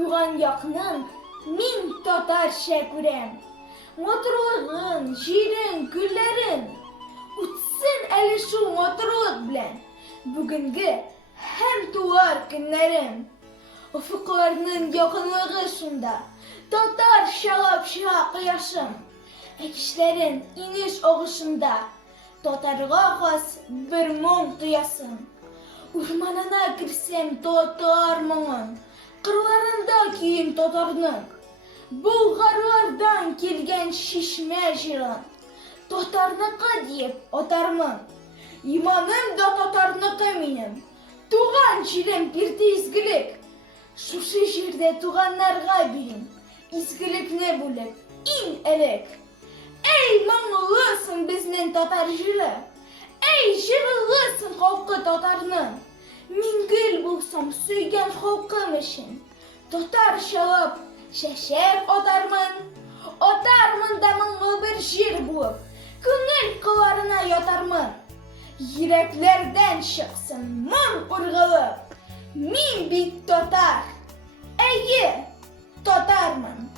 Туган якның мин татарча күрәм. Матурлыгын, җирен, гөлләрен. Үтсен әле шул матурлык белән бүгенге һәм туар көннәрем. Офыкларның якынлыгы шунда, татар чалап чыга кояшым. Әкишләрен инеш агышында, татарга хас бер моң тоясым. Урманына кирсәм татар моңын, кырларында кием татарның. Болгарлардан килгән шишмә җырын, татарныкы диеп атармын. Иманым да татарныкы минем, туган җирем бирде изгелек. Шушы җирдә туганнарга бирим, изгелекне бүлеп, иң элек. Эй, моңлысын безнең татар җыры, эй, җырлысын халкы татарның. Мин гөл булсам сөйгән халкым өчен, татар чалып чәчәк атармын. Атармын да моңлы бер җир булып, күңел кыларына ятармын. Йөрәкләрдән чыксын моң ургылып, мин бит татар, әйе, татармын.